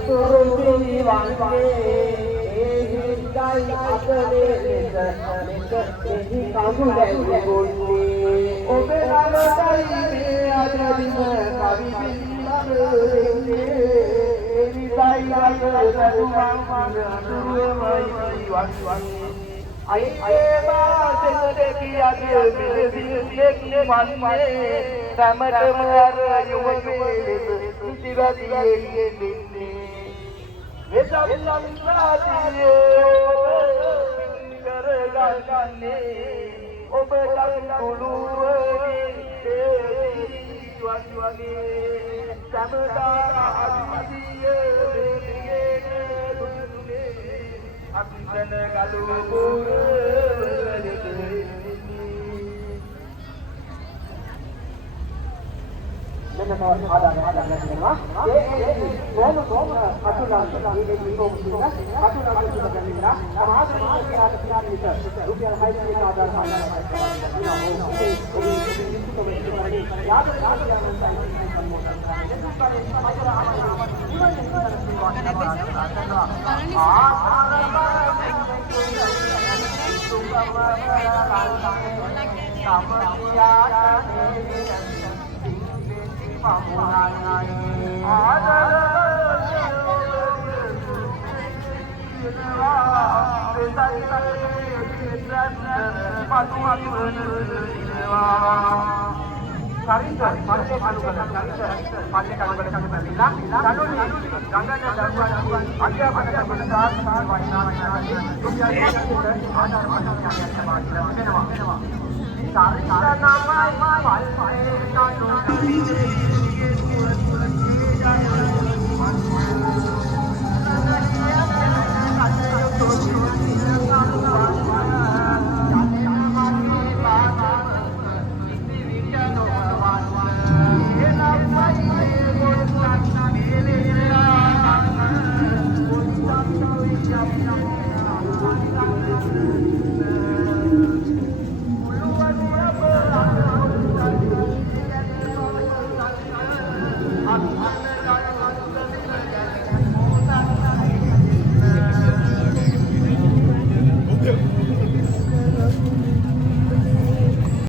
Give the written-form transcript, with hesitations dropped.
තුරුදී වන්නේ ඒහියි අපේ ලෙස මෙක එහි කඳුලැවි ගොන්නේ ඔබේ නමයි මේ අදදින කවි පිළිමන්නේ එවිසයි අදදුමන් තුරුමයි වන්නේ අයියේ මාසෙකට කියාගේ මෙලෙසින් වන්නේ සමතම අර යුවගේ ලෙස නිතිවදියේ දෙන්නේ වෙසම් සංසාරියේ කරගන්නේ ඔබ කඳුළුවේ වගේ සමතා අදිසියේ අක්ෂණ ගලු මෙන්න ආදාන කරනවා ඒ කොහොම අතුලන් මේ දීපෝ මුතුන අතුලන් මුතුන ගන්නවා සමාජයේ ආද පියානිට රුපියල් 600ක ආදාන